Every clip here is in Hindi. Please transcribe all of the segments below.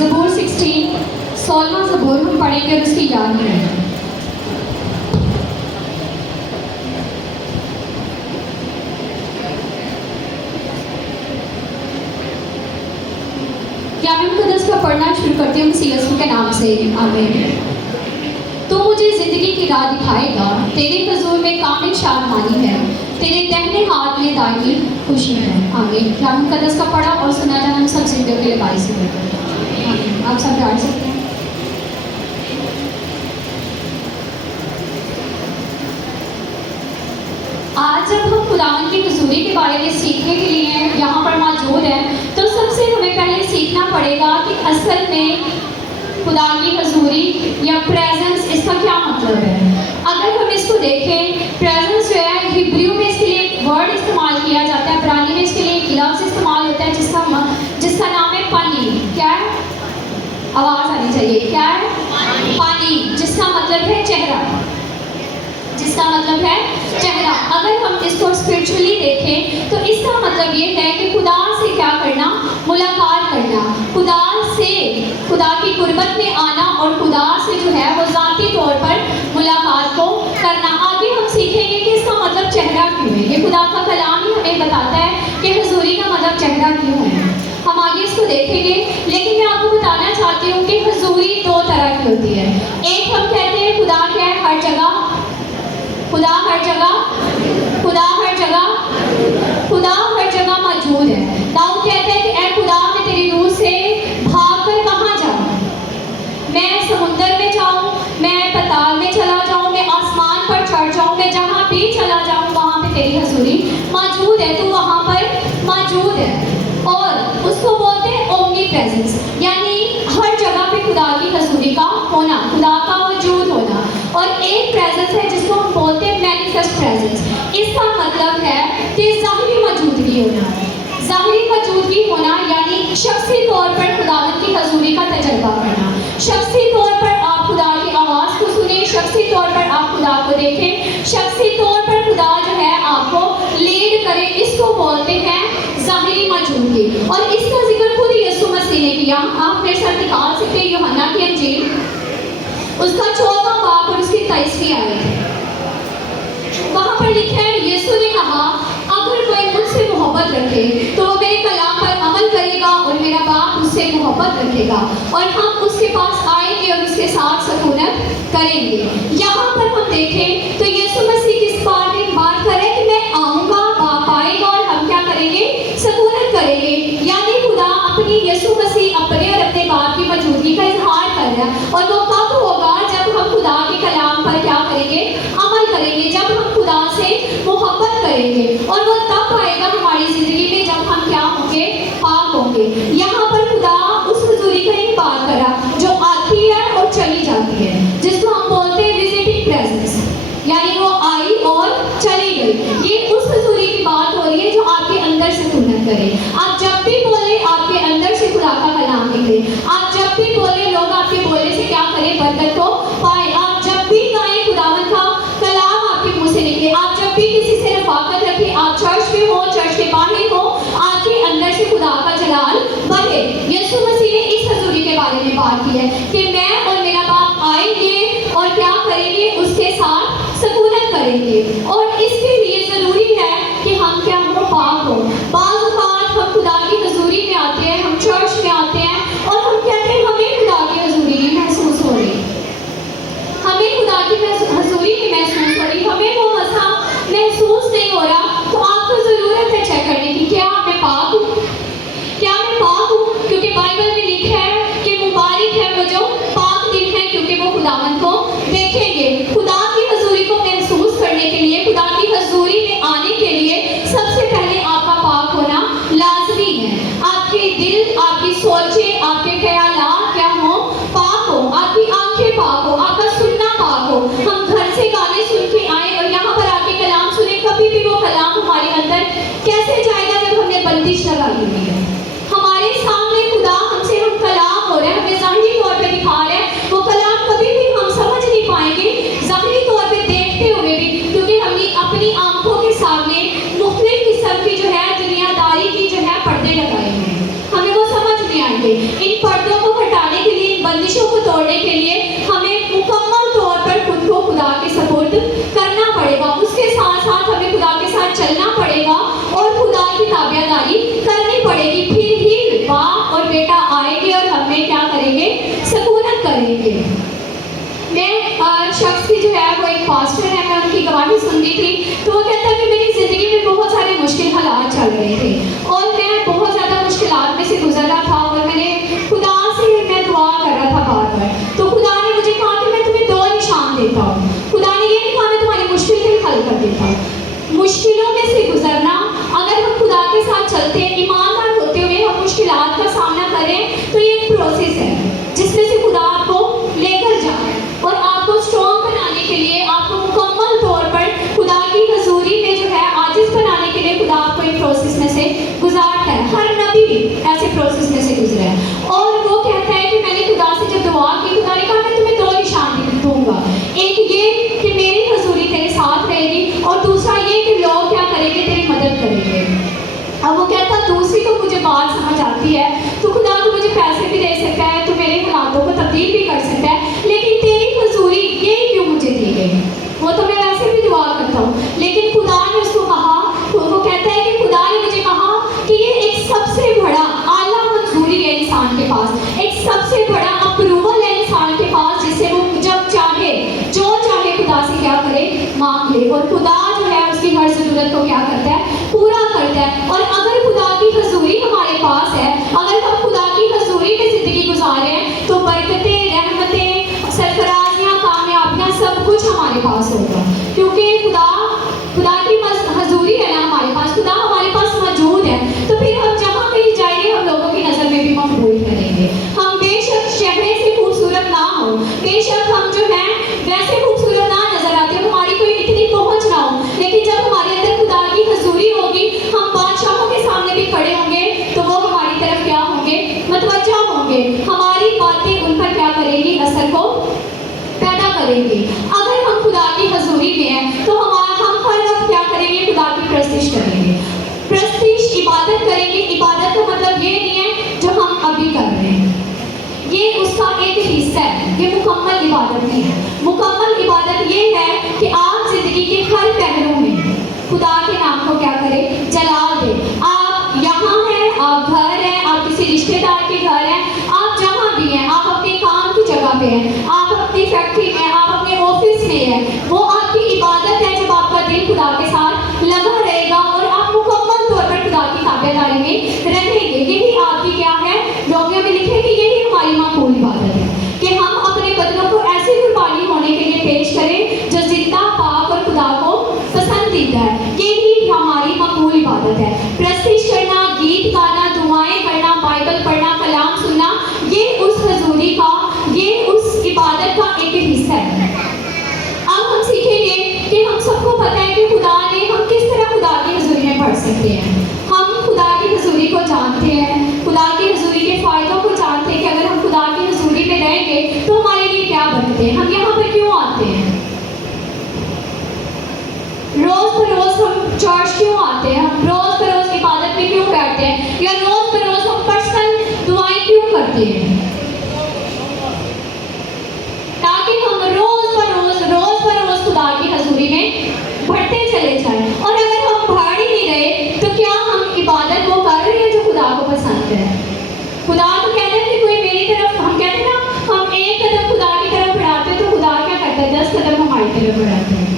ज़बूर 16 16वां ज़बूर हम पढ़ेंगे और उसकी याद में रहेंगे। कलाम मुक़द्दस का पढ़ना शुरू करते हैं मसीह यीशु के नाम से, आमीन। तू मुझे ज़िंदगी की राह दिखाएगा, तेरे हुज़ूर में कामिल शादमानी है, तेरे दाहिने हाथ में दायमी खुशी है, आमीन। कलाम मुक़द्दस का पढ़ा और सुना जाना हम सब जिंदगी के लिए बाइस से करते हैं। आप सब पढ़ सकते हैं। आज जब हम खुदावंद की हुज़ूरी के बारे में सीखने के लिए यहाँ पर मौजूद हैं, तो सबसे हमें पहले सीखना पड़ेगा कि असल में खुदा की हुज़ूरी या प्रेजेंस, इसका क्या मतलब है। अगर हम इसको देखें, प्रेजेंस जो है हिब्रू में इसके लिए एक वर्ड इस्तेमाल किया जाता है, पुरानी में इसके लिए एक लफ्ज़ इस्तेमाल होता है जिसका नाम है पानी। क्या है? आवाज़ आनी चाहिए। क्या है? पानी, जिसका मतलब है चेहरा, जिसका मतलब है चेहरा। अगर हम इसको स्पिरिचुअली देखें तो इसका मतलब ये है कि खुदा से क्या करना, मुलाकात करना, खुदा से, खुदा की कुर्बत में आना और खुदा से जो है वो ज़ाती तौर पर मुलाकात को करना। आगे हम सीखेंगे कि इसका मतलब चेहरा क्यों है। ये खुदा का कलाम ही हमें बताता है कि हुज़ूरी का मतलब चेहरा क्यों है। हम आगे इसको देखेंगे, लेकिन मैं आपको बताना चाहती हूँ कि हुज़ूरी दो तरह की होती है। एक हम कहते हैं खुदा क्या है, हर जगह, खुदा हर जगह, खुदा हर जगह, खुदा हर जगह मौजूद है। दाऊद कहते हैं कि ऐ खुदा मैं तेरी रूह से भागकर कहाँ जाऊँ, मैं समुंदर में जाऊँ, मैं पताल में चला जाऊँ, मैं आसमान पर चढ़ जाऊँ, मैं जहाँ भी चला जाऊँ वहाँ पे तेरी हुज़ूरी मौजूद है, तू वहाँ पर मौजूद है। और उसको बोलते हैं ओमनी प्रेजेंस, यानी हर जगह पे खुदा की हुज़ूरी का होना, खुदा का वजूद होना। और एक प्रेजेंस है जिसको हम बोलते हैं मैनिफेस्ट प्रेजेंस। इसका मतलब है कि ज़ाहिरी मौजूदगी होना, ज़ाहिरी मौजूदगी होना, यानी शख्सी तौर पर खुदावंद की हुज़ूरी का तजर्बा करना। शख्सी तौर पर आप खुदा की आवाज़ को सुने, शख्सी तौर पर आप खुदा को देखें, शख्सी तौर पर खुदा जो है आपको लीड करे, इसको बोलते हैं ज़ाहिरी मौजूदगी। और इसका जिक्र खुद यीशु मसीह ने किया। आप मेरे साथ निकाल सकते हैं यूहन्ना की इंजील, उसका 14वां बाब और उसकी 23वीं आयत। वहाँ पर लिखा है, यीशु ने कहा अगर कोई मुझसे मोहब्बत रखे तो वो मेरे कलाम पर अमल करेगा और मेरा बाप उससे मोहब्बत रखेगा और हम उसके पास आएंगे और उसके साथ सकूनत करेंगे। यहाँ पर हम देखें तो यीशु मसीह किस बात कर रहे हैं कि मैं आऊँगा, बाप आएगा और हम क्या करेंगे, सकूनत करेंगे। यानी खुदा अपनी, यीशु मसीह अपने और अपने बाप की मौजूदगी का इजहार कर रहा है। और वो कब होगा, जब हम खुदा के कलाम पर क्या करेंगे, अमल करेंगे, जब हम खुदा से मोहब्बत करेंगे। और वो तब आएगा हमारी ज़िंदगी में जब हम क्या होंगे, पाक होंगे। यहाँ पर खुदा उस हुज़ूरी का ही बात करा जो आती है और चली जाती है, जिसको हम बोलते हैं विजिटिंग प्रेजेंस, यानी वो आई और चली गई। ये उस हुज़ूरी की बात हो रही है जो आपके अंदर से सुनत करे। आप जब भी बोले आपके अंदर से खुदा का कलाम निकले, आप जब भी बोले लोग आपके बोलने से क्या करें, बरकत को पाए। आप जब भी गाएं खुदावंद का कलाम आपके मुंह से निकले, आप जब भी किसी से रफाकत रखें, आप चर्च में हो, चर्च के बाहर हो, आपके अंदर से खुदा का जलाल बहे। यीशु मसीह ने इस हुज़ूरी के बारे में बात की है कि मैं और मेरा बाप आएंगे और क्या करेंगे, उसके साथ सकूनत करेंगे। और इसके लिए ज़रूरी है कि हम क्या हो, पाक हो। बाज़ औक़ात हम खुदा की हुज़ूरी में आते हैं, हम चर्च में आते हैं और हम कहते हैं हमें खुदा की हुज़ूरी नहीं महसूस हो रही, हमें खुदा की हुज़ूरी नहीं महसूस हो रही, हमें वो मज़ा महसूस नहीं हो रहा। तो आपको ज़रूरत है चेक करने की, क्या मैं पाक हूँ, क्या मैं पाक हूँ। क्योंकि बाइबल में लिखा है कि मुबारक है वो जो पाक दिल है, क्योंकि वो खुदावंद को देखेंगे। खुदा की हुज़ूरी को महसूस करने के लिए, खुदा की हुज़ूरी में आने के लिए सबसे पहले आपका पाक होना लाजमी है। आपके दिल, आपकी सोचें, आपके ख्यालात क्या हो, पाक हो, आपकी आंखें पाक हो, आपका सुनना पाक हो। हम घर से गाने सुन के आए और यहाँ पर आके कलाम सुने, कभी भी वो कलाम हमारे अंदर कैसे जाएगा जब हमने बंदिश लगाई हुई है। हमारे सामने खुदा हमसे हम कलाम हो रहे हैं, हमें ज़ाहिरी तौर पे दिखा रहे हैं, वो कलाम कभी भी हम समझ नहीं पाएंगे ज़ाहिरी तौर पे देखते हुए भी, क्योंकि हमने पास्टर हैं, मैं उनकी गवाही सुनती थी, तो वो कहता है कि मेरी ज़िंदगी में बहुत सारे मुश्किल हालात चल रहे थे और मैं बहुत ज़्यादा मुश्किलात में से गुजर रहा था और मैंने खुदा से मैं दुआ कर रहा था बार बार। तो खुदा ने मुझे कहा कि मैं तुम्हें 2 निशान देता हूँ। खुदा ने ये नहीं कहा मैं तुम्हारी मुश्किल भी हल कर देता हूँ। मुश्किलों में से गुजरना, अगर हम खुदा के साथ चलते हैं, ईमानदार होते हुए हम मुश्किलात का सामना करें, तो ये एक प्रोसेस है जिसमें से खुदा आपको लेकर जाए और आपको स्ट्रॉन्ग बनाने के लिए, आपको मुकम्मल तौर पर खुदा की हजूरी में जो है आजिज़ बनाने के लिए खुदा आपको एक प्रोसेस में से गुजारता है। हर नबी ऐसे प्रोसेस में से गुजरा है और वो कहता है कि मैंने खुदा से जब दुआ की, खुदा ने कहा मैं तुम्हें 2 निशान दूंगा। एक ये कि मेरी हजूरी तेरे साथ रहेगी और दूसरा ये कि लोग क्या करेंगे, तेरी मदद करेंगे। अब वो कहता दूसरी तो मुझे बात समझ आती है, तो खुदा तो मुझे पैसे भी दे सकता है, तो मेरे हालातों को तब्दील भी कर सकता है, लेकिन तेरी हजूरी ये क्यों मुझे दी गई? वो तो मैं वैसे भी दुआ करता हूँ, लेकिन खुदा ने उसको कहा, वो कहता है कि खुदा ने मुझे कहा कि ये एक सबसे बड़ा आला मंजूरी है इंसान के पास, एक सबसे बड़ा अप्रूवल है इंसान के पास, जिससे वो जब चाहे जो चाहे खुदा से क्या करे, मांग ले, और खुदा जो है उसकी हर ज़रूरत को क्या करता है, पूरा करता है। और अगर खुदा की हजूरी हमारे पास है, अगर हम खुदा की हजूरी में ज़िंदगी गुजार रहे हैं, तो बरकतें, रहमतें, सरफराजियाँ, कामयाबियाँ सब कुछ हमारे पास होगा, क्योंकि खुदा की हजूरी है ना हमारे पास, खुदा हमारे पास मौजूद है। तो फिर हम जहाँ कहीं जाएंगे हम लोगों की नज़र में भी मकबूल करेंगे। हम बेशक चेहरे से खूबसूरत ना हो, बेशक हम जो है वैसे खूबसूरत ना नजर आते हो, हमारी कोई इतनी पहुँच ना हो, लेकिन जब हमारे अंदर खुदा की हजूरी होगी, हम बादशाहों के सामने भी खड़े होंगे, तो वो हमारी तरफ क्या होंगे, मतवज्जा होंगे, हमारी बातें उन पर क्या करेंगी, असर को पैदा करेंगी। अगर हम खुदा की हजूरी में हैं, तो हम हर वक्त क्या करेंगे, खुदा की प्रस्तिश करेंगे। प्रस्तिश इबादत करेंगे। इबादत का मतलब ये नहीं है जो हम अभी कर रहे हैं, ये उसका एक हिस्सा है, ये मुकम्मल इबादत नहीं है। मुकम्मल इबादत ये है कि आप जिंदगी के हर पहलू में खुदा के नाम को क्या करें, जलाल दें। आप यहाँ हैं, आप घर हैं, आप किसी रिश्तेदार के घर हैं, आप जहाँ भी हैं, आप अपने काम की जगह पे हैं, आप अपनी फैक्ट्री में, आप अपने ऑफिस में हैं, वो आपकी इबादत है जब आपका दिल खुदा के साथ लगा रहेगा और आप मुकम्मल तौर पर खुदा की ताबेदारी में रहेंगे। यही आपकी क्या है, रोमियो में लिखे कि यही हमारी माकूल इबादत है कि हम अपने बदनों को ऐसी कुर्बानी होने के लिए पेश करें जो जिंदा, पाक और खुदा को पसंदीदा है। यही हमारी मकबूल इबादत है। प्रस्तिश करना, गीत गाना, दुआएं करना, बाइबल पढ़ना, कलाम सुनना, ये उस हजूरी का, ये उस इबादत का एक हिस्सा है। अब हम सीखेंगे कि हम सबको पता है कि खुदा ने, हम किस तरह खुदा की हजूरी में पढ़ सकते हैं। हम खुदा की हजूरी को जानते हैं, खुदा की हजूरी के फ़ायदों को जानते हैं कि अगर हम खुदा की हजूरी में रहेंगे तो हमारे लिए क्या बनते हैं, हम यहाँ पर क्यों आते हैं, रोज़ बरोज़ हम चर्च क्यों आते हैं, हम रोज़ बरोज़ इबादत में क्यों बैठते हैं, या रोज़ बरोज़ हम पर्सनल दुआएं क्यों करते हैं, ताकि हम रोज़ बरोज़ खुदा की हजूरी में बढ़ते चले जाएं। और अगर हम बढ़ ही नहीं रहे तो क्या हम इबादत वो कर रहे हैं जो खुदा को पसंद है? खुदा तो कहते हैं कि कोई मेरी तरफ, हम कहते हैं ना, हम एक कदम खुदा की तरफ बढ़ाते हैं तो खुदा क्या करता है, 10 कदम हमारी तरफ बढ़ाते हैं।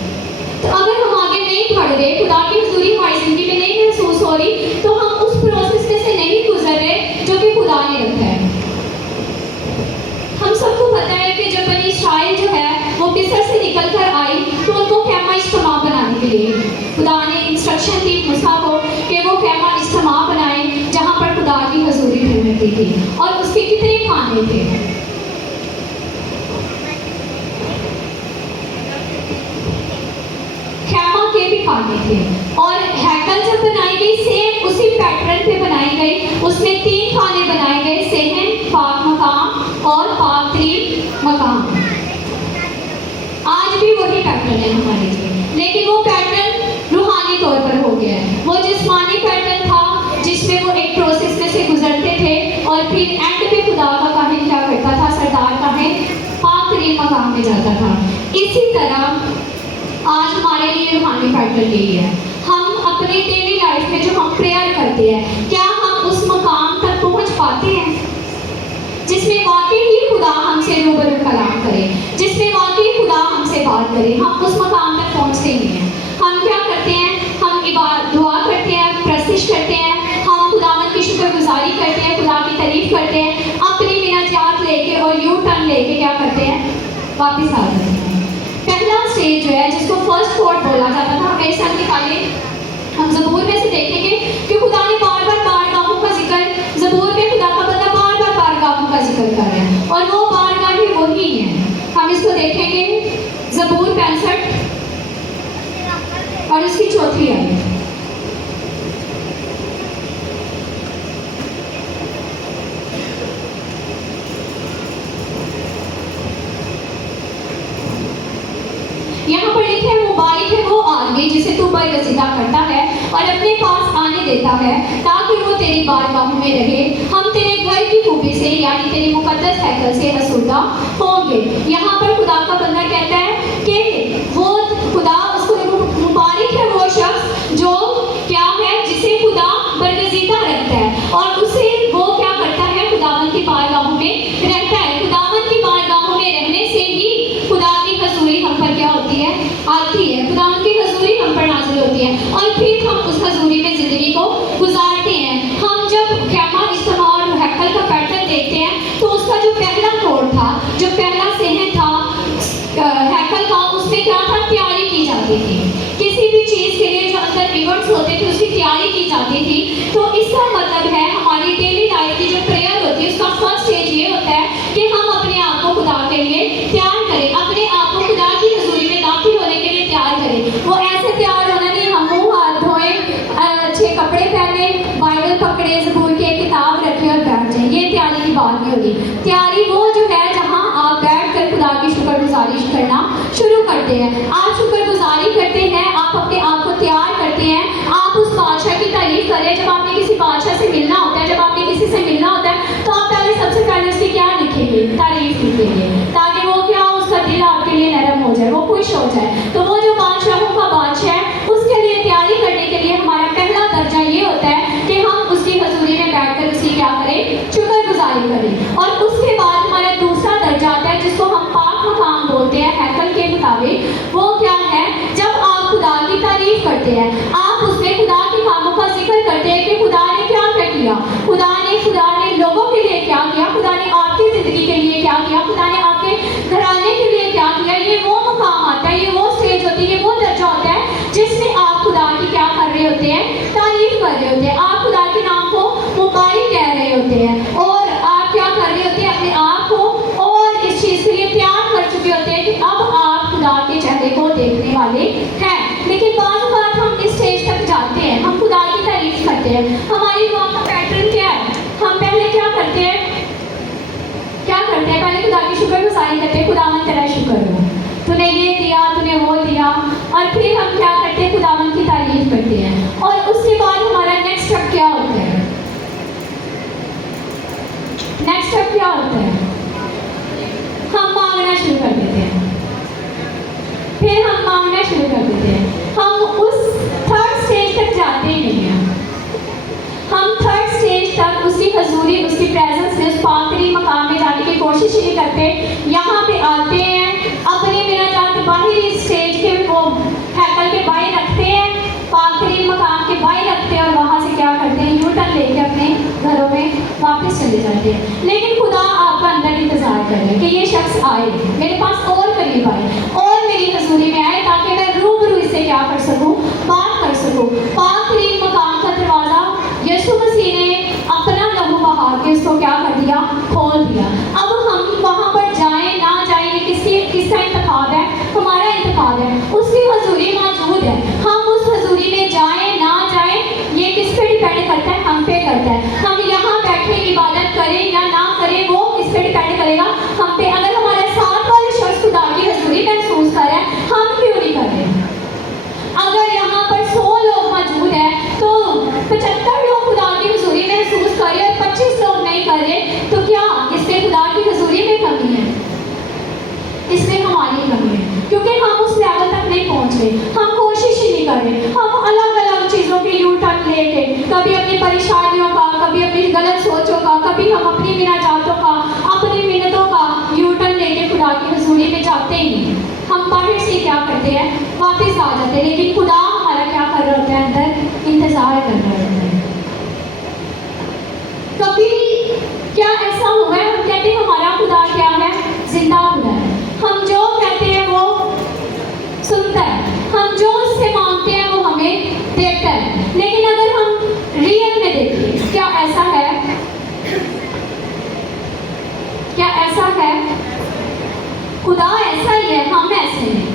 तो अगर हम आगे नहीं बढ़ रहे, खुदा की हजूरी हमारी जिंदगी में नहीं महसूस हो रही, तो हम उस प्रोसेस में से नहीं गुजर रहे जो कि खुदा ने रखा है। हम सबको पता है कि जब बनी इस्राइल जो है वो मिस्र से निकल कर आई, तो उनको खेमा इज्तिमा बनाने के लिए खुदा ने इंस्ट्रक्शन दी मूसा को कि वो खेमा इज्तिमा बनाए जहाँ पर खुदा की हजूरी ठहरती थी। और उसके कितने खाने थे, खेमा के भी खाने थे। और हैकल जब बनाई गई, सेम उसी पैटर्न पे बनाई गई, उसमें 3 खाने बनाए गए, सेहन, पाक मकाम और पाक तरीन मकाम। आज भी वही पैटर्न है हमारे लिए, लेकिन वो पैटर्न रूहानी तौर पर हो गया है। वो जिस्मानी पैटर्न था जिसमें वो एक प्रोसेस में से गुजरते थे और फिर एंड पे खुदा का काहिन क्या करता था, सरदार काहिन पाक तरीन मकाम में जाता था। इसी तरह आज हमारे लिए रूहानी पैटर्न यही है। हम अपने डेली लाइफ में जो हम प्रेयर करते हैं, क्या हम उस मकाम तक पहुंच पाते हैं जिसमें वाकई ही खुदा हमसे रूबरू कलाम करे, जिसमें वाकई खुदा हमसे बात करे? हम उस मकाम वापस आ जाते हैं। पहला स्टेज जो है जिसको फर्स्ट कोड बोला जाता था, मेरे साथ निकाले, हम ज़बूर में से देखेंगे कि खुदा ने बार बार बारगाहों का जिक्र, ज़बूर में खुदा का बंदा बार बार बारगाहों का जिक्र कर रहा है और वो बारगाहें वही हैं। हम इसको देखेंगे ज़बूर 65 और इसकी चौथी आयत। यहाँ पर लिखे हैं, मुबारक है वो आदमी जिसे तू बरगज़ीदा करता है और अपने पास आने देता है ताकि वो तेरी बारगाहों में रहे। हम तेरे घर की खूबी से यानी तेरे मुकद्दस हैकल से आसूदा होंगे। यहाँ पर खुदा का बंदा कहता है कि वो खुदा, उसको मुबारक है वो शख्स जो क्या है, जिसे खुदा बरगज़ीदा रखता है और उसे वो क्या करता है, खुदावन की बारगाहों में रहता है। खुदावन की बारगाहों में रहने से ही खुदा की हजूरी हम पर क्या होती है, आती है। खुदावन की हजूरी हम पर नाज़िल होती है और फिर हम उस हजूरी में ज़िंदगी को गुजारते हैं। हम जब क़यामा, इज्तिमा और हैकल का पैटर्न देखते हैं तो उसका जो पहला कोड था, जो पहला सहन था हैकल का, उसमें क्या था, तैयारी की जाती थी। किसी भी चीज़ के लिए जो अंदर इवेंट्स होते थे उसकी तैयारी की जाती थी। तो इसका मतलब है हमारी डेली लाइफ की जो प्रेयर होती है उसका फर्स्ट स्टेज ये होता है कि हम अपने आप को खुदा के लिए तैयार करें, अपने आप को खुदा की हजूरी में दाखिल होने के लिए तैयार करें। वो ऐसे तैयार होना नहीं, हम मुँह हाथ धोएं, अच्छे कपड़े पहने, बाइबल पकड़े, ज़बूर की किताब रखें और बैठ जाएं, ये तैयारी की बात नहीं होगी। तैयारी वो जो है जहाँ आप बैठ कर खुदा की शुक्रगुजारिश करना शुरू करते हैं। आप शुक्रगुजारी करते हैं, आप अपने आप को तैयार करते हैं, आप उस बादशाह की तारीफ करें। जब आपने किसी बादशाह से मिलना होता है, जब आपने किसी से मिलना होता है तो आप पहले, सबसे पहले उसकी क्या लिखेंगे, तारीफ लिखेंगे, ताकि वो क्या, उसका दिल आपके लिए नरम हो जाए, वो खुश हो जाए। तो वो जो बादशाहों का बादशाह है, उसके लिए तैयारी करने के लिए हमारा पहला दर्जा ये होता है कि हम उसकी हजूरी में बैठकर उसकी क्या करें, शुक्रगुजारी करें। और उसके बाद हमारा दूसरा दर्जा आता है जिसको हम पाक मकाम बोलते हैं हैकल के मुताबिक। वो क्या है, जब आप खुदा की तारीफ करते हैं, आप उसमें खुदा के कामों का जिक्र करते हैं कि खुदा ने क्या क्या किया, खुदा ने लोगों के लिए क्या किया, खुदा ने आपकी ज़िंदगी के लिए क्या किया, खुदा ने आपके घराने के लिए क्या किया। ये वो मुकाम आता है, ये वो स्टेज होती है, ये वो दर्जा होता है जिसमें आप खुदा की क्या कर रहे होते हैं, तारीफ कर रहे होते हैं, आप खुदा के नाम को मुबारक कह रहे होते हैं और आप क्या कर रहे होते हैं, अपने आप को और इस चीज़ के लिए तैयार कर चुके होते हैं कि अब आप खुदा के चेहरे को देखने वाले हैं। लेकिन बात हम इस स्टेज तक जाते हैं, हम खुदा की तारीफ करते हैं। हमारी दुआ का पैटर्न क्या है, हम पहले क्या करते हैं, पहले खुदा की शुक्रगुजारी करते हैं, खुदावन तेरा शुक्र हो, तूने ये दिया, तूने वो दिया। और फिर हम क्या करते हैं, खुदावन की तारीफ करते हैं। और उसके बाद हमारा नेक्स्ट स्टेप क्या होता है, हम मांगना शुरू कर देते हैं। फिर हम मांगना शुरू कर देते हैं, हम उस थर्ड स्टेज तक जाते ही नहीं हैं। हम थर्ड स्टेज तक उसकी हजूरी, उसकी प्रेजेंस में, उस पाकरी मकाम में जाने की कोशिश ही नहीं करते। यहाँ पे आते हैं, अपने बिना जाते बाहरी स्टेज के वो हैकल के बाहर रखते हैं, पाकरी मकाम के बाहर रखते हैं और वहाँ से क्या करते हैं, यूटर्न लेके अपने घरों में वापस चले जाते हैं। लेकिन खुदा आपका अंदर इंतजार कर रहे हैं कि ये शख्स आए, मेरे पास और करीब आए और मेरी हजूरी में आए, ताकि मैं रूबरू इससे क्या कर सकूँ, बात कर सकूँ। पाकरी मकाम का दरवाज़ा यीशु मसीह ने अपना लहू बहा के उसको क्या कर दिया, खोल दिया। अब हम वहाँ पर जाएं ना जाएं, किसका इंतखाब है, हमारा इंतखाब है। उसकी हजूरी मौजूद है, हम उस हजूरी में जाएं ना जाएं, ये किस पे डिपेंड करता है, हम पे करता है। हम यहाँ बैठे इबादत करें या ना करें, वो इस पे डिपेंड करेगा हम पे। अगर हमारे साथ वाले शख्स खुदा की हजूरी महसूस कर रहे हैं, हम क्यों नहीं कर रहे। अगर यहाँ पर 100 लोग सुनता है, हम जो उससे मांगते हैं वो हमें देता है। लेकिन अगर हम रियल में देखें, क्या ऐसा है? क्या ऐसा है? खुदा ऐसा ही है, हम ऐसे नहीं।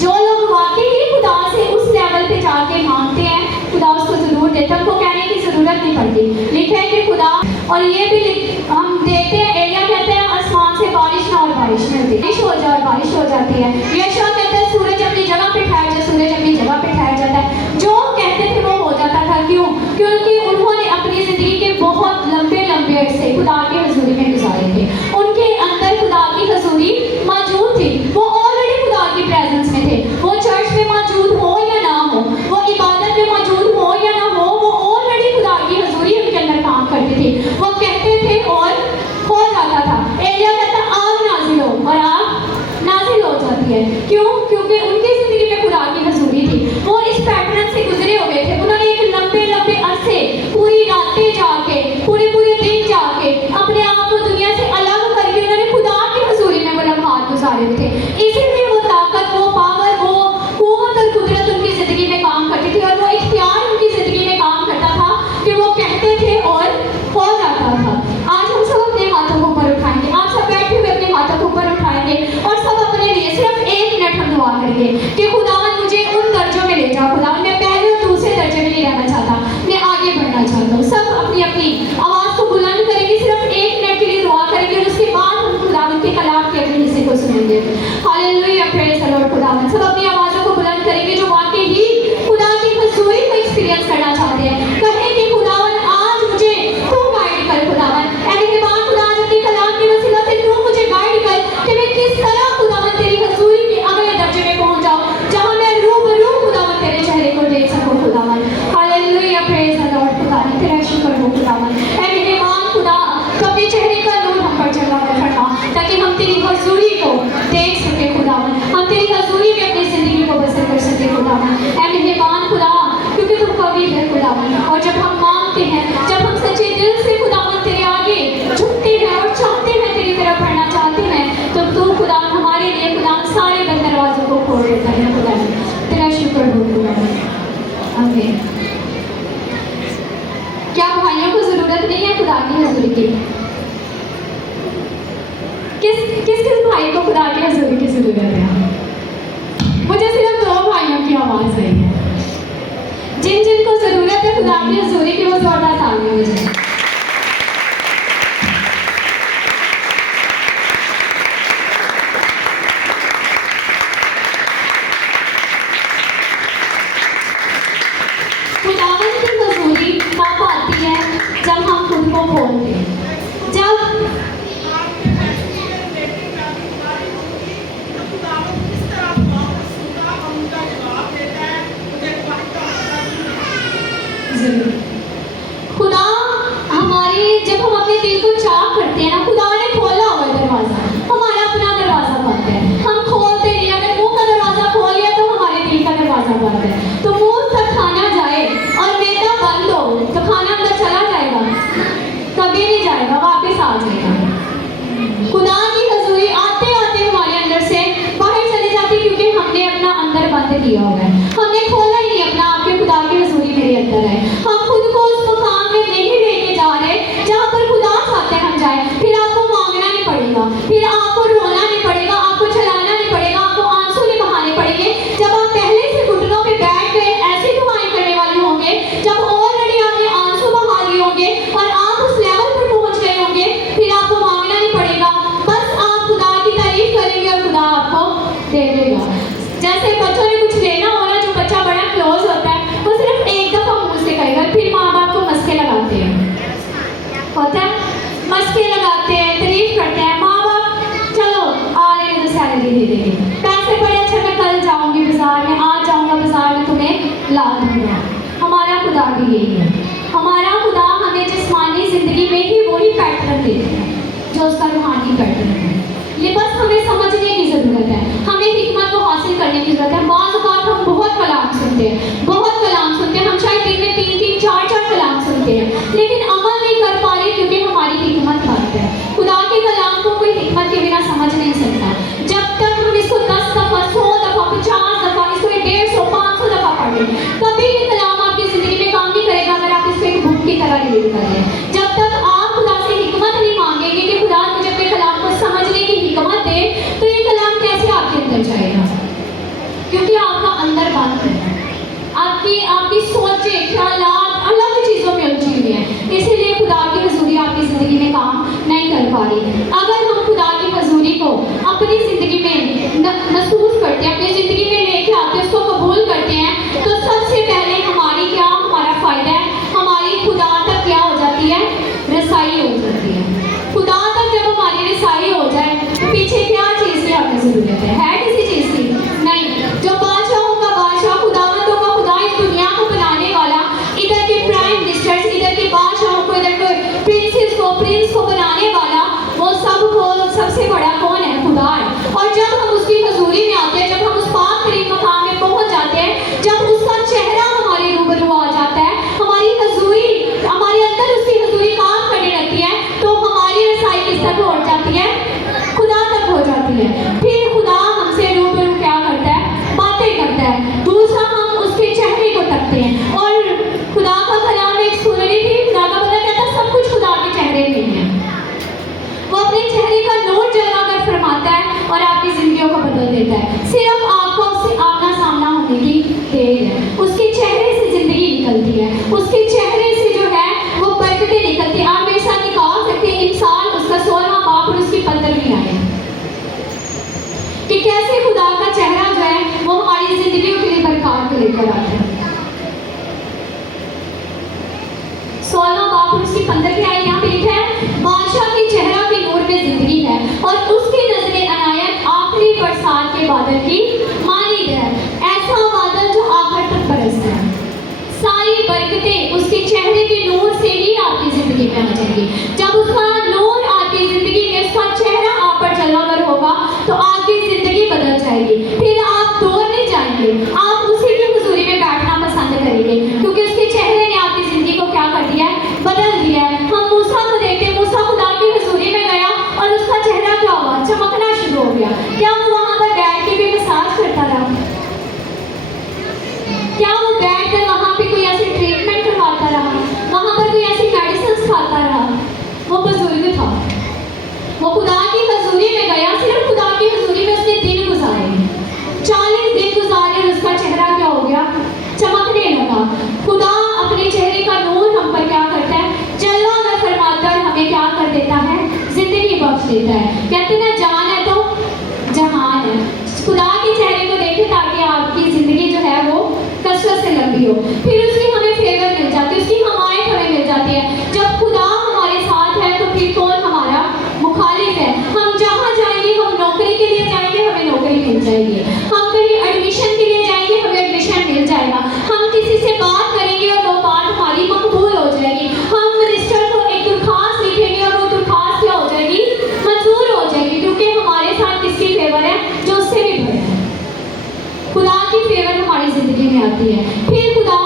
जो लोग वाकई ही खुदा से उस लेवल पे जाके मांगते हैं, खुदा उसको जरूर देता है, उनको कहने की जरूरत नहीं पड़ती। लिखा है कि खुदा, और ये भी हम देखते हैं, एलिया कहते हैं आसमान से बारिश ना और बारिश नहीं होती, बारिश हो जाए और बारिश हो जाती है। यशोआ कहते हैं सूरज अपनी जगह पे ठहर जाए, सूरज अपनी जगह पे ठहर जाता है। जो कहते थे वो हो जाता था। क्यों? क्योंकि उन्होंने अपनी जिंदगी के बहुत लंबे लंबे अरसे खुदा की हजूरी में गुजारे थे। उनके अंदर खुदा की हजूरी मौजूद थी, वो ऑलरेडी खुदा की प्रेजेंस में थे। वो चर्च में मौजूद हो या ना हो, वो इबादत में मौजूद हो या ना हो, वो ऑलरेडी खुदा की हजूरी उनके अंदर काम करती थी। वो कहते थे और हो जाता था। एलिया कहता आग नाजिल हो, और आग नाजिल हो जाती है। क्यों? क्योंकि उनकी जिंदगी में खुदा की हजूरी थी। वो इस पैटर्न से गुजरे हुए थे। उन्होंने एक लंबे लंबे अरसे, पूरी रातें जाके, पूरे पूरे दिन जाके, अपने आप को दुनिया से अलग करके उन्होंने खुदा की हजूरी में वो लम्हात गुजारे हुए थे। इसीलिए वो ताकत, वो पावर, वो कुव्वत और कुदरत उनकी जिंदगी में काम करती थी, और वो इख्तियार उनकी जिंदगी में काम करता था कि वो कहते थे और हो जाता था। आज हम सब अपने हाथों को ऊपर उठाएंगे, आप सब बैठे हुए अपने हाथों को ऊपर उठाएंगे और सब अपने लिए सिर्फ 1 मिनट हम दुआ करेंगे कि खुदावन मुझे उन दर्जों में ले जाओ। खुदावन मैं पहले और दूसरे दर्जे में नहीं रहना चाहता, मैं आगे बढ़ना चाहता हूँ। सब अपनी अपनी आवाज को बुलंद करेंगे, सिर्फ 1 मिनट के लिए दुआ करेंगे, और उसके बाद हम खुदावन के कलाम के अगले हिस्से को सुनेंगे। Hallelujah, praise the Lord. खुदावन सब अपनी आवाज़ों को बुलंद करेंगे जो वाकई ही खुदा की हजूरी को एक्सपीरियंस करना चाहते हैं। कहें कि खुदावन आज मुझे तू गाइड कर। खुदावन मेहरबान खुदा, आज अपने कलाम के वसीला से तू मुझे गाइड कर कि मैं किस तरह खुदावन तेरी हजूरी के अगले दर्जे में पहुंच जाऊं, जहां मैं रूबरू खुदावन तेरे चेहरे को देख सकूं। खुदावन हालेलुया, प्रेज़ द लॉर्ड। खुदावन तेरा शुक्र हो खुदावन। मेहरबान खुदा, तो अपने चेहरे का नूर हम पर जलवा कर फरमा, ताकि हम तेरी हजूरी को देख सके खुदावन, हम तेरी हजूरी में अपनी जिंदगी को बसर कर सके खुदावन। मेहरबान खुदा, क्योंकि तुम कबीर है खुदावन, और जब हम मांगते हैं, जब हम सच्चे दिल से खुदावन तेरे आगे झुकते हैं और चाहते हैं, तेरी तरफ बढ़ना चाहते हैं, तो तू खुदावन हमारे लिए खुदावन सारे बंद दरवाजों को खोल देता है। खुदावन तेरा शुक्र हो खुदावन। आमीन। क्या भाइयों को जरूरत नहीं है खुदा की हजूरी की? किस भाई को खुदा की हजूरी की जरूरत है? मुझे सिर्फ 2 भाइयों की आवाज आई है। जिन जिन को जरूरत है खुदा की हजूरी की, वो जोरदार तालियां बजाएं। खुदावन की हजूरी तब आती है जब हम खुद को खोलते हैं, जब खुदा हमारे, जब हम अपने दिल को चाह करते हैं ना, खुदा ने खोला हुआ दरवाजा, हमारा अपना दरवाजा बंद है, हम खोलते नहीं। अगर मुंह का दरवाजा खोल लिया तो हमारे दिल का दरवाजा बंद है। तो मुंह तक खाना जाए और मैदा बंद हो तो खाना अंदर चला जाएगा? कभी नहीं जाएगा, वापस आ जाएगा। खुदा की हजूरी आते आते हमारे अंदर से बाहर चली जाती, क्योंकि हमने अपना अंदर बंद किया हुआ है, हमने खोला ही नहीं अपना आप के खुदा की हजूरी मेरे अंदर है। हम खुद को उस मुकाम में नहीं लेके जा रहे जहाँ पर खुदा चाहते हैं हम जाए। फिर आपको मांगना नहीं पड़ेगा, फिर आपको रोना नहीं पड़ेगा, आपको चलाना नहीं पड़ेगा, आपको आंसू नहीं बहाने पड़ेंगे। जब आप पहले से घुटनों पे बैठ के ऐसी दुआएं करने वाले होंगे, जब ऑलरेडी आपने आंसू बहा लिए होंगे और आप उस लेवल पर पहुंच गए होंगे, फिर आपको मांगना नहीं पड़ेगा। बस आप खुदा की तारीफ करेंगे और खुदा आपको दे देगा। जैसे बच्चों ने कुछ लेना हो ना, जो बच्चा बड़ा क्लोज होता है, वो सिर्फ एक दफा मुंह से कहेगा, फिर माँ बाप को मस्के लगाते हैं, होता है, मस्के लगाते हैं, तारीफ करते हैं। माँ बाप चलो आ रहे हैं तो सैलरी दे देंगे, पैसे बड़े, अच्छा मैं कल जाऊंगी बाजार में, आज जाऊंगा बाजार में, तुम्हें ला दूंगा। हमारा खुदा भी यही है। हमारा खुदा हमें जिस्मानी जिंदगी में ही वही पैटर्न देता है जो उसका रूहानी पैटर्न है। ये बस हमें समझने की जरूरत है, हमें हिकमत को हासिल करने की जरूरत है। बात हम बहुत कलाम सुनते हैं, बहुत कलाम सुनते हैं, हम शायद दिन में 3-3, 4-4 कलाम सुनते हैं, लेकिन अमल नहीं कर पा रहे, क्योंकि हमारी हिकमत बंद है। खुदा के कलाम को कोई हिकमत के बिना समझ नहीं सकता। जब तक हम इसको 10 दफा, 100 दफा आपकी आपकी सोचें ख्यालात अलग चीज़ों में उलझी हुई हैं, इसीलिए खुदा की हजूरी आपकी ज़िंदगी में काम नहीं कर पा रही। अगर हम खुदा की हजूरी को अपनी ज़िंदगी में महसूस करते हैं, अपनी ज़िंदगी में लेके आते हैं, उसको कबूल करते हैं, तो सबसे पहले हमारा फ़ायदा है, हमारी खुदा तक क्या हो जाती है, रसाई हो जाती है। खुदा तक जब हमारी रसाई हो जाए तो पीछे क्या चीज़ की हमें ज़रूरत है किसी चीज़ की नहीं। जो बादशाहों का बादशाह, खुदावंदों का खुदा, इस दुनिया को बनाने वाला, इधर के प्राइम मिनिस्टर्स, इधर के बादशाहों को, इधर के प्रिंस को बनाने वाला, वो सबसे बड़ा कौन है, खुदा है। और जब हम उसकी हजूरी में आते हैं, जब हम उस पाक तरीन मकाम में पहुंच जाते हैं, जब उसका चेहरा हमारे रूबरू आ जाता है, हमारी हजूरी, हमारे अंदर उसकी हजूरी काम करने लगती है, तो हमारी रसाई किस तक पहुंच जाती है, खुदा तक हो जाती है। फिर खुदा हमसे रूबरू क्या करता है, बातें करता है। दूसरा, हम उसके चेहरे को तकते हैं। और खुदा का कलाम एक सुन रही थी, खुदा का बंदा कहता है सब कुछ खुदा के चेहरे में है। वो अपने चेहरे का नोट जला कर फरमाता है और आपकी जिंदगियों को बदल देता है। सिर्फ आपको उससे आमना सामना होने की देर है। उसके चेहरे से जिंदगी निकलती है, उसके चेहरे से जो है वो बरकतें निकलती है। आप मेरे साथ निकाल सकते हैं इंसान उसका 16वां बाप और उसकी 15वीं आयत, कि कैसे खुदा का चेहरा जो है वो हमारी जिंदगियों के लिए बरकत को लेकर आता है। 16वां बाप और उसकी 15वीं आयत यहाँ पे लिखा है, बादशाह के चेहरा के नूर में जिंदगी है और उसकी नजरें अनायत आखिरी बरसात के बादल की मानी है। ऐसा बादल जो आखिर तक बरसता है। सारी बरकतें उसके चेहरे के नूर से ही आपकी जिंदगी में आ जाएगी। जब उसका नूर आपकी जिंदगी में, उसका चेहरा आप पर जलावर होगा, तो आपकी जिंदगी बदल जाएगी। फिर आप दौड़ने जाएंगे, आप उसी की हुजूरी में बैठना पसंद करेंगे, क्योंकि उसके चेहरे ने आपकी जिंदगी को क्या कर दिया है, बदल दिया है। हम मूसा को देखते हैं, मूसा खुदा की हुजूरी में गया और उसका चेहरा क्या हुआ, चमकना शुरू हो गया। क्या वो वहां पर बैठ के भी मसाज करता रहा? क्या वो बैठ कर वहां पे कोई ऐसी ट्रीटमेंट करवाता रहा, वहां पर कोई ऐसी मेडिसिन खाता रहा? वो बुजुर्ग था, वो खुदा की हजूरी में गया, सिर्फ खुदा की हजूरी में उसने दिन गुजारे, 40 दिन गुजारे और उसका चेहरा क्या हो गया, चमकने लगा। खुदा अपने चेहरे का नूर हम पर क्या करता है, जलवा कर फरमाता है, हमें क्या कर देता है, जिंदगी बख्श देता है। कहते हैं ना, जान है तो जहान है। खुदा के चेहरे को देखें ताकि आपकी जिंदगी जो है वो कसरत से लंबी हो। फिर उसकी हमें फेवर मिल जाती है, उसकी हमायत हमें मिल जाती है। जब खुदा हमारे साथ है तो फिर कौन हमारा मुखालिफ है? हम जहाँ जाएंगे, हम नौकरी के लिए जाएंगे, हमें नौकरी मिल जाएगी। हम कहीं एडमिशन के लिए जाएंगे, हमें एडमिशन मिल जाएगा। हम किसी से बात करेंगे और वो बात हमारी मकबूल हो जाएगी। हम मिनिस्टर को एक दरखास्त लिखेंगे और वो दरखास्त क्या हो जाएगी, मंजूर हो जाएगी, क्योंकि हमारे साथ किसकी फेवर है, जो उससे भी बड़ा है। खुदा की फेवर हमारी जिंदगी में आती है। फिर खुदा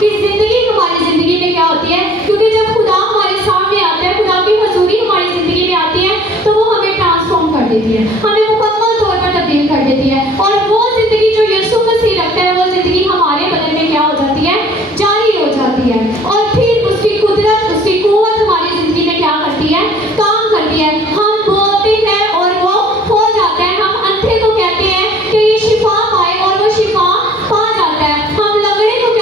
की जिंदगी हमारी जिंदगी में क्या होती है, क्योंकि जब खुदा हमारे सामने आता है, खुदा की हजूरी हमारी जिंदगी में आती है, तो वो हमें ट्रांसफॉर्म कर देती है, हमें मुकम्मल तौर पर तब्दील कर देती है। और वो जिंदगी जो यीशु मसीह रखता है, वो जिंदगी हमारे बदन में क्या हो जाती है, जारी हो जाती है। और फिर उसकी कुदरत, उसकी कुव्वत हमारी जिंदगी में क्या करती है, काम करती है। हम बोलते हैं और वो हो जाता है। हम अंधे को कहते हैं कि ये शिफा पाए और वो शिफा पा जाता है। हम लंगड़े को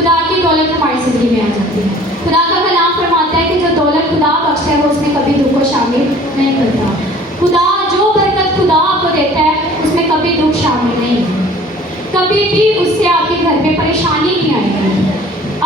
खुदा की दौलत हमारी ज़िंदगी में आ जाती है। खुदा का कलाम फरमाता है कि जो दौलत खुदा बख्शता है वो उसमें कभी दुख को शामिल नहीं करता। खुदा जो बरकत खुदा आपको देता है उसमें कभी दुख शामिल नहीं है। कभी भी उससे आपके घर में परेशानी नहीं आएगी।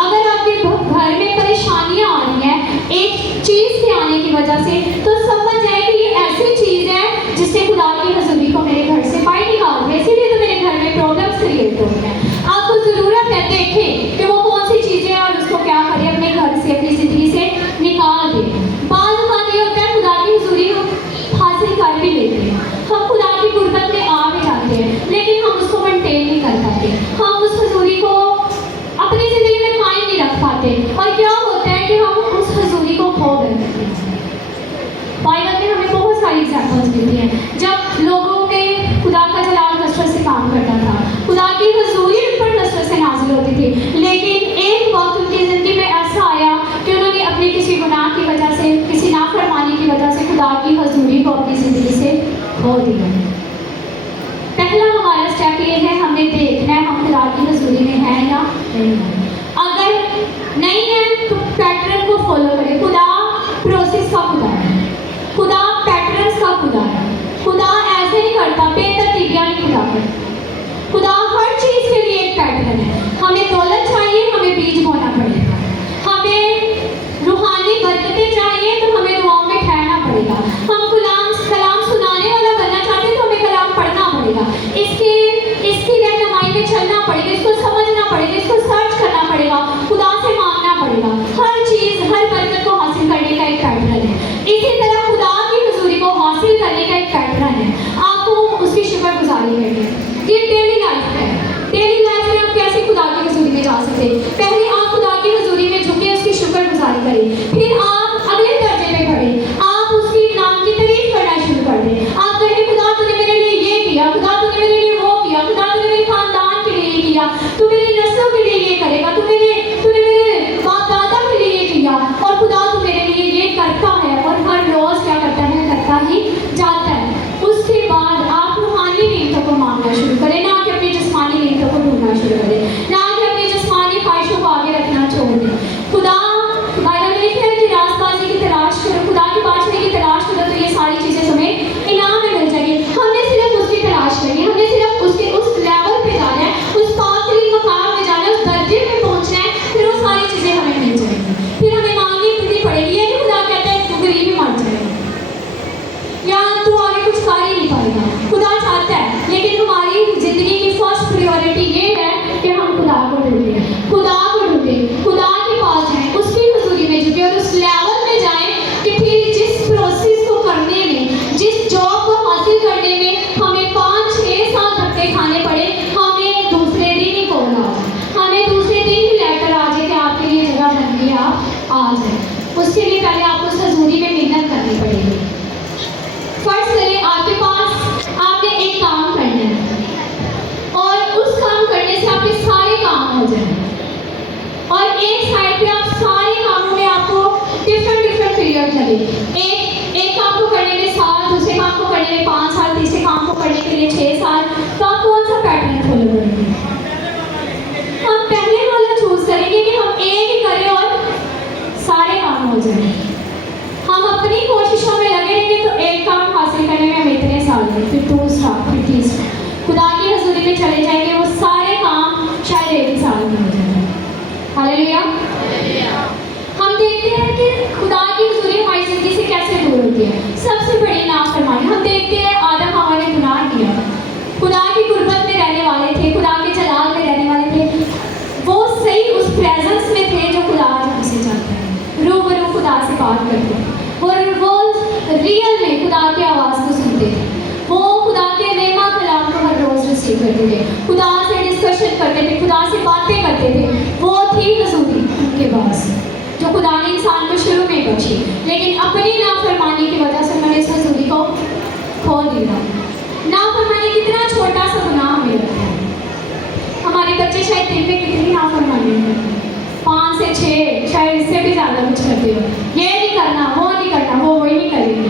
अगर आपके घर में परेशानियां आ रही हैं एक चीज़ के आने की वजह से, तो समझ जाए कि ये ऐसी चीज़ है जिससे खुदा की हज़ूरी को मेरे घर से बाहर निकाल दिया, इसीलिए तो मेरे घर में प्रॉब्लम्स क्रिएट हो रही हैं। आपको ज़रूरत है देखें कि वो कौन सी चीज़ें हैं और उसको क्या करें, अपने घर से अपनी ज़िंदगी से निकाल दें। बाज़ औक़ात ये होता है खुदा की हज़ूरी हम हासिल कर भी लेते हैं, हम खुदा की गुरबत में आ भी जाते हैं, लेकिन हम उसको मेंटेन नहीं कर पाते, हम उस हज़ूरी को अपनी ज़िंदगी में कायम नहीं रख पाते। और क्या होता है कि हम उस हज़ूरी को खो बैठते हैं। बाइबल में हमें बहुत सारी एग्जाम्पल्स मिलती हैं जब लोगों में खुदा का जलाल कसरत से काम करता था, खुदा की हज़ूरी उन पर कसरत से नाज़िल होती थी, लेकिन एक वक्त उनकी ज़िंदगी में ऐसा आया कि उन्होंने अपने किसी गुनाह की वजह से, किसी नाफरमानी की वजह से खुदा की हज़ूरी को अपनी ज़िंदगी से खो दिया। पहला हमारा स्टेप ये है, हमने देखना है हम खुदा की हज़ूरी में हैं या नहीं है। अगर नहीं है तो पैटर्न को फॉलो करें। खुदा प्रोसेस का खुदा है, खुदा पैटर्न्स का खुदा है। खुदा ऐसे नहीं करता, बेतरतीबियां नहीं खुदा करता। खुदा हर चीज़ के लिए एक पैटर्न है। हमें दौलत चाहिए, हमें बीज बोना पड़ेगा। हमें रूहानी बरकतें चाहिए तो हमें दुआओं में ठहरना पड़ेगा। हम कलाम सुनाने वाला बनना चाहते हैं तो हमें कलाम पढ़ना पड़ेगा, इसकी रहनुमाई में चलना पड़ेगा, इसको समझना पड़ेगा, इसको सर्च करना पड़ेगा, खुदा से मांगना पड़ेगा। हर चीज़, हर बरकत को हासिल करने का एक पैटर्न है। इसी तरह खुदा की हज़ूरी को हासिल करने का एक पैटर्न है। आपको उसकी शुक्रगुजारी करनी है। ये डेली लाइफ है। डेली लाइफ में आप कैसे खुदा की हज़ूरी में जा सकते हैं? पहले आप खुदा की हज़ूरी में झुके, उसकी शुक्रगुजारी करें, फिर आप अगले दर्जे पे बढ़ें, आप उसकी नाम की तारीफ करना शुरू कर दें। आप कहें खुदा तूने मेरे लिए ये किया, खुदा तूने मेरे लिए वो किया, खुदा तूने मेरे खानदान के लिए ये किया, तू मेरी नस्लों के लिए ये करेगा, तूने मेरे बाप दादा के लिए ये किया, और खुदा तू मेरे लिए ये करता है और हर रोज़ क्या करता है, करता ही जाता है। उसके बाद आप रूहानी नेमतों को मांगना शुरू करें, ना कि अपनी जिस्मानी नेमतों को ढूंढना शुरू करें, ना कि अपनी जिस्मानी ख्वाहिशों को आगे रखना छोड़ दें। खुदा बाइबल में लिखा है कि रास्तबाजी की तलाश करो, खुदा की बादशाही की तलाश करो तो ये सारी चीज़ें तुम्हें इनाम में मिल जाएगी। हमने सिर्फ उसकी तलाश करनी है, हमने सिर्फ उसके उस लेवल पे जाना है, उस पाकरी मकाम में जाना है, उस दर्जे पे पहुंचना है, फिर वो सारी चीज़ें हमें मिल जाएंगी। फिर हमें मांगनी पड़नी पड़ेगी। ये नहीं खुदा कहता है तू गरीब ही मर जाएगा या तू आगे कुछ कर ही नहीं पाएगा। खुदा चाहता है, लेकिन हमारी ज़िंदगी की फर्स्ट प्रायोरिटी ये है कि हम खुदा को ढूंढें, खुदा को ढूंढें, खुदा के पास जाएं, उसकी हज़ूरी में झुकें और उस लेवल में जाएं कि फिर जिस प्रोसेस को करने में, जिस जॉब को हासिल करने में हमें 5-6 साल धक्के खाने पड़े, हमें दूसरे दिन ही कॉल आ जाए, हमें दूसरे दिन ही लेटर आ जाए कि आपके लिए जगह बन गई, आप आ जाए। उसके लिए पहले आपको उस हज़ूरी में मेहनत करनी पड़ेगी। फर्स्ट करें, आपके पास आपने एक काम करना है और उस काम करने से आपके सारे काम हो जाए, और एक साइड पे आप सारे कामों में आपको डिफरेंट पीरियड लगे। एक काम को करने में साल, दूसरे काम को करने में 5 साल, तीसरे काम को करने के लिए 6 साल, तो आप कौन सा पैटर्न फॉलो करेंगे? हम पहले वाला चूज करेंगे कि हम एक ही करें और सारे काम हो जाए। हम अपनी कोशिशों में लगे रहेंगे तो एक काम हासिल करने में हमें इतने साल लगे, फिर दूसरा, फिर तीसरा। खुदा की हज़ूरी में चले जाएंगे, वो सारे काम शायद 1 ही साल में हो जाएंगे। हालेलुया। हम देखते हैं कि खुदा की हज़ूरी हमारी ज़िंदगी से कैसे दूर होती है। सबसे बड़ी नाफरमानी हम देखते हैं, आदम हवा ने गुनाह किया, खुदा की गुरबत में रहने वाले थे, खुदा के जलाल में रहने वाले थे, वो सही उस प्रेजेंस में थे जो खुदा आज हमसे चाहता है। रूबरू खुदा से बात करते थे और वो रियल में खुदा की आवाज़ को सुनते थे, वो खुदा के नेमा कलाम को हर रोज़ रिसीव करते थे, खुदा से डिस्कशन करते थे, खुदा से बातें करते थे। वो थी हज़ूरी उनके पास जो खुदा ने इंसान को शुरू में बख्शी, लेकिन अपनी नाफरमानी की वजह से उन्होंने इस हज़ूरी को खो दिया। नाफरमानी कितना छोटा सा गुनाह हमें लगता है। हमारे बच्चे शायद दिन में कितनी नाफरमानी करते हैं, 5 से 6, शायद इससे भी ज़्यादा कुछ करते हो। ये नहीं करना, वो नहीं करना, वो वही नहीं करेंगे,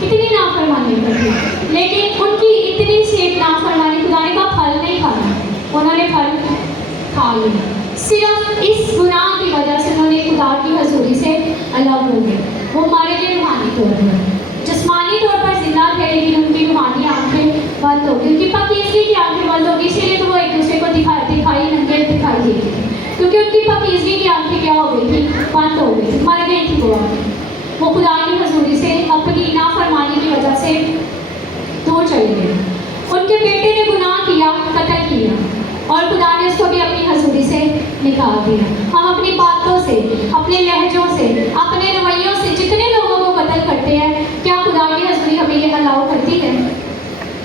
कितनी नाफरमानी करते हैं। लेकिन उनकी इतनी सी एक नाफरमानी, खुदा ने कहा फल नहीं खाना, उन्होंने फल खा लिया। सिर्फ इस गुनाह की वजह से उन्होंने खुदा की हजूरी से अलग हो गए। वो मारे गए रूहानी तौर पर, जिस्मानी तौर पर जिंदा थे लेकिन उनकी रूहानी आंखें बंद हो गई, उनकी पाकीज़गी की आंखें बंद हो गई। इसीलिए तो वो एक दूसरे को दिखाई नंगे दिखाई देती थी, क्योंकि उनकी पाकीज़गी की आंखें क्या हो गई थी, बंद हो गई थी, मर गई थी वो खुदा की हजूरी से अपनी नाफरमानी की वजह से दूर चले गए। उनके बेटे ने गुनाह किया, कत्ल किया, और खुदा ने उसको भी अपनी हजूरी से निकाल दिया। हम अपनी बातों से, अपने लहजों से, अपने रवैयों से जितने लोगों को कत्ल करते हैं, क्या खुदा की हजूरी हमें ये अलाउ करती है?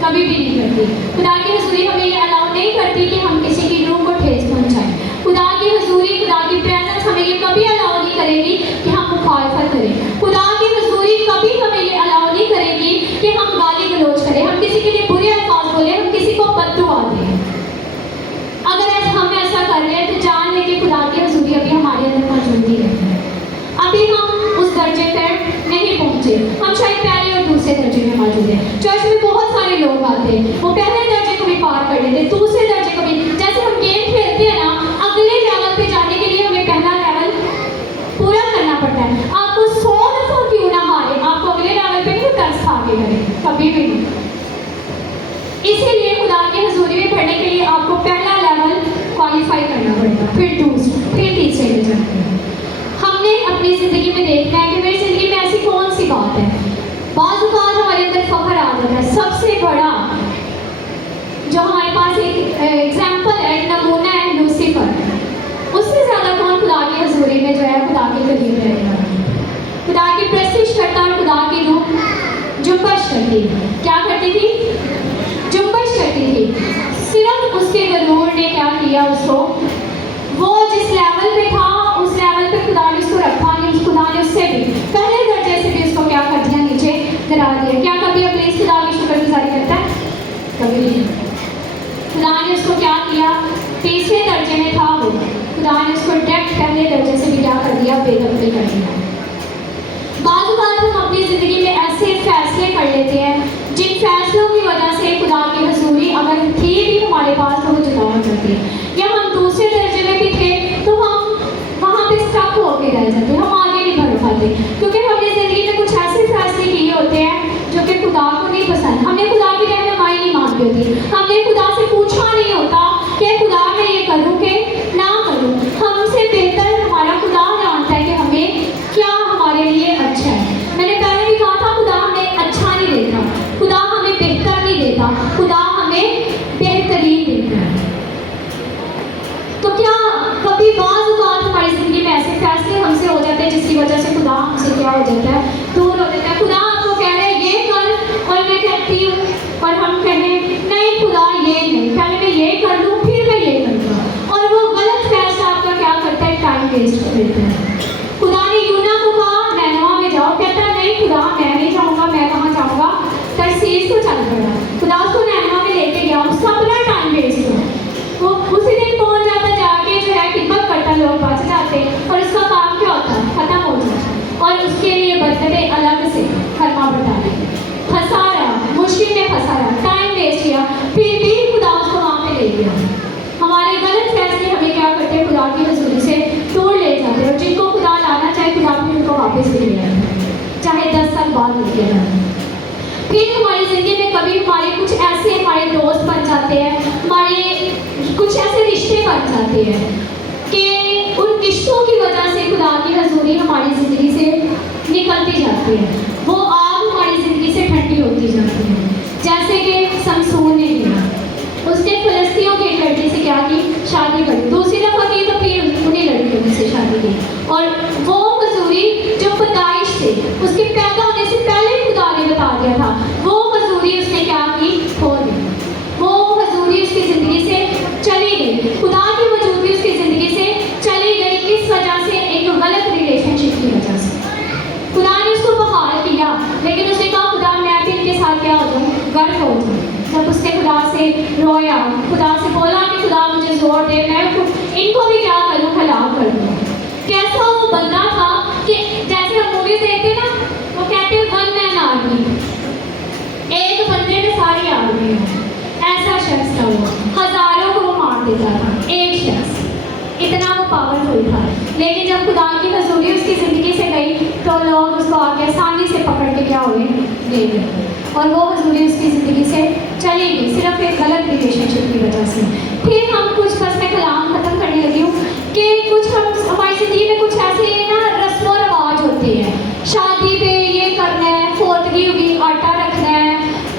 कभी भी नहीं करती। खुदा की हजूरी हमें ये अलाउ नहीं करती कि हम किसी की रूह को ठेस पहुंचाएं। खुदा की हजूरी, खुदा की प्रेजेंस हमें ये कभी अलाउ नहीं करेगी कि हम मुखालफत करें। खुदा की हजूरी कभी हमें ये अलाउ नहीं करेगी कि हम गाली गलौज करें, हम किसी के लिए बुरे अल्फाज बोले, हम किसी को बद्दुआ दें। अगर हम ऐसा कर रहे हैं तो जान लें कि खुदा की हजूरी अभी हमारे अंदर मौजूद ही है। अभी हम उस दर्जे पर नहीं पहुंचे, हम शायद पहले और दूसरे दर्जे में मौजूद हैं। चर्च में बहुत सारे लोग आते हैं, वो पहले दर्जे को भी पार कर लेते, दूसरे दर्जे को भी। जैसे हम गेम खेलते हैं ना, अगले लेवल पे जाने के लिए हमें पहला लेवल पूरा करना पड़ता है। आपको 100 दफा क्यों ना हारे, आपको अगले लेवल पे नहीं तरस खा के करें, कभी भी नहीं। इसीलिए खुदा की हजूरी में पढ़ने के लिए आपको पहला लेवल क्वालिफाई करना पड़ेगा, फिर दूसरा, फिर तीसरे में जाना। हमने अपनी ज़िंदगी में देखना है कि मेरी ज़िंदगी में ऐसी कौन सी बात है। बाज़ औक़ात हमारे अंदर फ़ख्र आ जाता है। सबसे बड़ा जो हमारे पास एक एग्जाम्पल है, एक नमूना है, लूसीफर। उससे ज़्यादा कौन खुदा की हजूरी में जो है खुदा के करीब रहेगा? खुदा की प्रस्तिश करता और खुदा की रूह जुम्बश करती। क्या करती थी? जुम्बश करती थी। सिर्फ उसके गरूर ने क्या किया, उसको, वो जिस लेवल पे था उस लेवल पे खुदा ने उसको रखा नहीं। खुदा ने उससे भी पहले दर्जे से भी उसको क्या कर दिया, नीचे गिरा दिया। क्या कभी अपने खुदा की शुक्रगुजारी करता है? कभी नहीं। खुदा ने उसको क्या किया, तीसरे दर्जे में था वो, खुदा ने उसको डायरेक्ट पहले दर्जे से भी क्या कर दिया, बेदखली कर दिया। बाज़ औक़ात हम अपनी ज़िंदगी में ऐसे फैसले कर लेते हैं जिन फैसलों की वजह से खुदा की हजूरी अगर थी भी हमारे पास तो वो जुदा हो जाती है। या हम दूसरे दर्जे में भी थे तो हम वहाँ पे स्टक होकर रह जाते, हम आगे नहीं बढ़ पाते, क्योंकि हमने ज़िंदगी में कुछ ऐसे फैसले किए होते हैं जो कि खुदा को नहीं पसंद। हमने खुदा की रहनुमाई नहीं मांगी होती, हमने खुदा से पूछा नहीं होता कि खुदा मैं ये करूँ कि ना करूँ। हमसे बेहतर हमारा खुदा जानता है कि हमें क्या हमारे लिए अच्छा है। मैंने पहले भी कहा था, खुदा हमें अच्छा नहीं देता, खुदा हमें बेहतर नहीं देता, खुदा हमें बेहतरीन देता है। तो क्या कभी बाज़ औक़ात हमारी ज़िंदगी में ऐसे फैसले हमसे हो जाते हैं जिसकी वजह से खुदा हमसे क्या हो जाता है, दूर हो जाता है। खुदा आपको कह रहे हैं ये कर और मैं कहती हूँ, और हम कहें नहीं खुदा ये नहीं, पहले मैं ये कर लूँ फिर मैं ये करूँगा, और वो गलत फैसला आपका क्या करता है, टाइम वेस्ट कर देता है। खुदा ने यूना को कहा नैनवा में जाओ, कहता है नहीं खुदा मैं नहीं जाऊँगा, मैं कहाँ जाऊँगा, तरसीस को चल पड़ा। खुदा उसको नैनवा में लेके गया, उसका अपना टाइम वेस्ट हुआ। वो उसी दिन पहुँच जाता, जाके जो है खिदमत करता, लोग बच जाते और उसका काम क्या होता, खत्म हो जाता। और उसके लिए बरकते अलग से खरमा बटाने, फंसा रहा, मुश्किल में फंसा रहा, टाइम वेस्ट किया, फिर भी खुदा उसको वहाँ पे ले गया। हमारे गलत फैसले हमें क्या करते हैं, खुदा की हजूरी से दूर ले जाते हैं, और जिनको खुदा लाना चाहे खुदा भी उनको वापस भी ले आता है, चाहे 10 साल बाद लेके आए। फिर हमारी ज़िंदगी में कभी हमारे कुछ ऐसे हमारे दोस्त बन जाते हैं, हमारे कुछ ऐसे रिश्ते बन जाते हैं कि उन रिश्तों की वजह से खुदा की हजूरी हमारी ज़िंदगी से निकलती जाती है, वो आग हमारी ज़िंदगी से ठंडी होती जाती है। जैसे कि समसून ने किया, उसने फिलिस्तियों की एक लड़की से क्या की, शादी करी, दूसरी दफ़ा की तो फिर उन्हीं लड़कियों से शादी की, और वो मजूरी जो पैदाइश से उसके पैदा होने से पहले खुदा ने बता दिया था, वो मजूरी उसने क्या की, खो दी। वो मजूरी उसकी ज़िंदगी से चली गई, खुदा की मौजूदगी उसकी ज़िंदगी से चली गई, किस वजह से, एक गलत रिलेशनशिप की वजह से। खुदा ने उसको बहाल किया, लेकिन उसने कहा खुदा मैं भी इनके साथ क्या हो जाऊँ, गर्व हो जाऊँ। जब उसने खुदा से रोया, खुदा से बोला कि खुदा मुझे जोर दे, मैं इनको भी क्या करूँ, हलाक कर दूँ। कैसा वो बंदा था कि जैसे हम मूवीज देखते ना, वो कहते हैं वन मैन आर्मी, एक बंदे में सारी आर्मी है, ऐसा शख्स था वो, हजारों को वो मार देता था, एक शख्स इतना लेकिन जब खुदा की हजूरी उसकी ज़िंदगी से गई तो लोग उसको आगे आसानी से पकड़ के क्या हो गए, ले गए, और वो हजूरी उसकी ज़िंदगी से चली गई सिर्फ एक गलत रिलेशनशिप की वजह से। फिर हम कुछ, बस मैं कलाम ख़त्म करने लगी हूँ कि कुछ हम हमारी ज़िंदगी में कुछ ऐसे ना रस्म और रवाज होते हैं। शादी पे ये करना है, फोतगी होगी, आटा रखना है,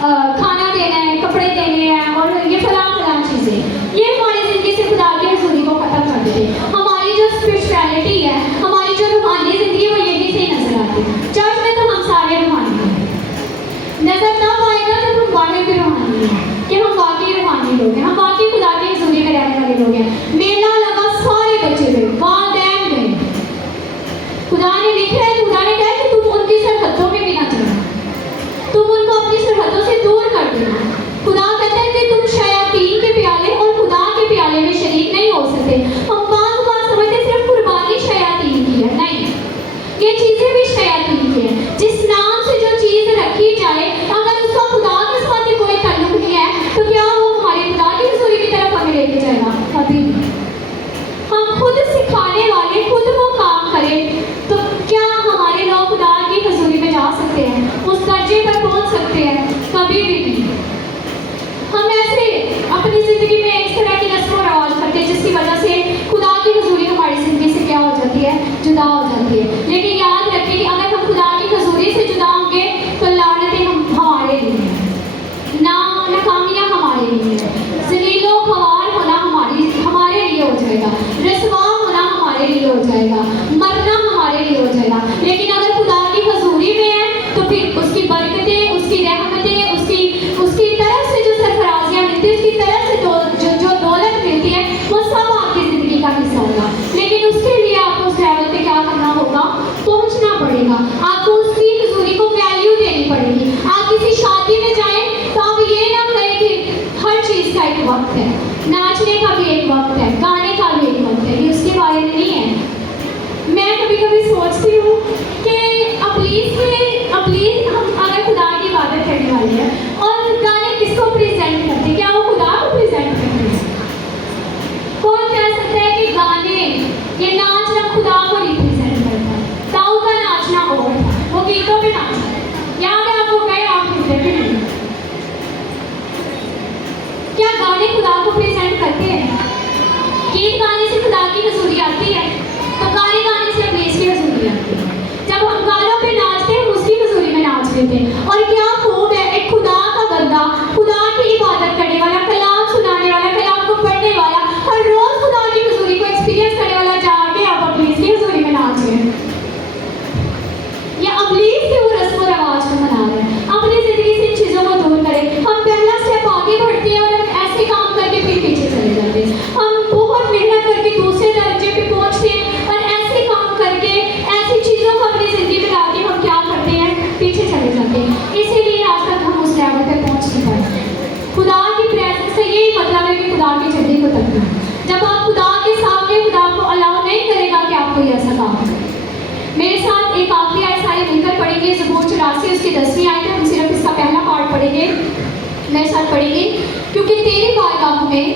खाना देना है, कपड़े देने हैं, और ये फलां चीज़ें, ये हमारी ज़िंदगी से खुदा की हजूरी को ख़त्म कर देते हैं। हमारी जो स्पिरिचुअलिटी है, हमारी जो रूहानी ज़िंदगी, वो यही से ही नजर आती है। चर्च में तो हम सारे रूहानी हैं, नजर तब आएगा जब हम वाकई भी रूहानी हैं, कि हम वाकई रूहानी लोग हैं, हम वाकई खुदा की हजूरी में रहने वाले लोग हैं। मेला लगा सारे बच्चे गए, वालिदैन गए, खुदा ने लिखा है, खुदा ने कहा कि तुम उनकी सरहदों में भी ना जाना, तुम उनको अपनी सरहदों से दूर कर देना। खुदा कहता है कि तुम शयातीन के प्याले और खुदा के प्याले में शरीक नहीं हो सकते। हम बात समझते सिर्फ कुर्बानी शयातीन की है, नहीं, ये चीज़ें भी शयातीन की है। जिस नाम से जो चीज़ रखी जाए, अगर उसका खुदा के साथ ही कोई ताल्लुक नहीं है, तो क्या वो हमारे खुदा की हजूरी की तरफ हमें लेके जाएगा? कभी नहीं। हम खुद सिखाने वाले खुद वो काम करें, तो क्या हमारे लोग खुदा की हजूरी में जा सकते हैं, उस दर्जे पर पहुंच सकते हैं? कभी भी नहीं। हम ऐसे अपनी ज़िंदगी में इस तरह की रस्म और रवाज करते हैं जिसकी वजह से खुदा की हजूरी हमारी ज़िंदगी से क्या हो जाती है, जुदा हो जाती है। लेकिन याद रखें कि अगर हम खुदा की हजूरी से जुदा होंगे तो लानतें हमारे लिए हैं, नाकामियाँ हमारे लिए हैं, ज़लीलो ख्वार होना हमारे लिए हो जाएगा, रसवा होना हमारे लिए हो जाएगा, मरना हमारे लिए हो जाएगा। लेकिन अगर खुदा की हजूरी में है तो फिर उसकी बरकतें, उसकी रहमतें, उसकी तरफ से जो सरफराजियाँ मिलती है, उसकी तरफ से जो दौलत मिलती है, वो सब आपकी ज़िंदगी का हिस्सा होगा। लेकिन उसके लिए आपको उस लेवल पे क्या करना होगा, पहुँचना पड़ेगा, आपको उसकी हजूरी को वैल्यू देनी पड़ेगी। आप किसी शादी में जाएँ तो आप ये ना कहें कि हर चीज़ का एक वक्त है, नाचने का भी एक वक्त है, गाने का भी एक वक्त है, ये उसके बारे में नहीं है। मैं कभी कभी सोचती हूँ कि प्लीज़ हम अगर खुदा की इबादत करने वाले हैं और गाने किसको प्रेजेंट करते हैं, क्या वो खुदा को प्रेजेंट करते हैं? कौन कह सकता है कि गाने, ये नाचना खुदा को रिप्रेजेंट करता है? दाऊद का नाचना और था, वो गीतों पे नाचता है, याद है आपको, गए आप देखे नहीं? क्या गाने खुदा को प्रेजेंट करते हैं? गीत गाने से खुदा की हजूरी आती है, तो गाने गाने से अपनी इसकी हजूरी आती है। जब हम गानों पे नाचते हैं, उसकी हजूरी में नाच लेते हैं। और क्या खूब है, एक खुदा का बंदा, खुदा की इबादत करने वाला, कलाम सुनाने वाला, कलाम को पढ़ने वाला, हर रोज खुदा की हजूरी को एक्सपीरियंस करने वाला, जाके आप अपनी इसकी हजूरी में नाच रहे हैं, या अबलीस से वो रस्म रवाज को मना रहे हैं। अपनी जिंदगी से इन चीज़ों को दूर करें। हम पहला स्टेप आगे बढ़ते हैं और हम ऐसे काम करके फिर पीछे चले जाते हैं। हम बहुत मेहनत करके दूसरे दर्जे पे पहुंचते हैं और ऐसे काम करके ऐसी चीज़ों को अपनी ज़िंदगी में लाके हम क्या करते हैं, पीछे चले जाते हैं। इसीलिए आज तक हम उस लेवल पर पहुँच नहीं पाए। खुदा की प्रेजेंस से यही मतलब है कि खुदा की झंडे को तकना। जब आप खुदा के सामने खुदा को अलाउ नहीं करेगा कि आप कोई ऐसा काम करें। मेरे साथ एक आखिरी आयत सारे मिलकर पढ़ेंगे, ज़बूर 84 उसकी 10वीं आयत है। हम सिर्फ इसका पहला पार्ट पढ़ेंगे, मेरे साथ पढ़ेंगे। क्योंकि तेरी बारगाह में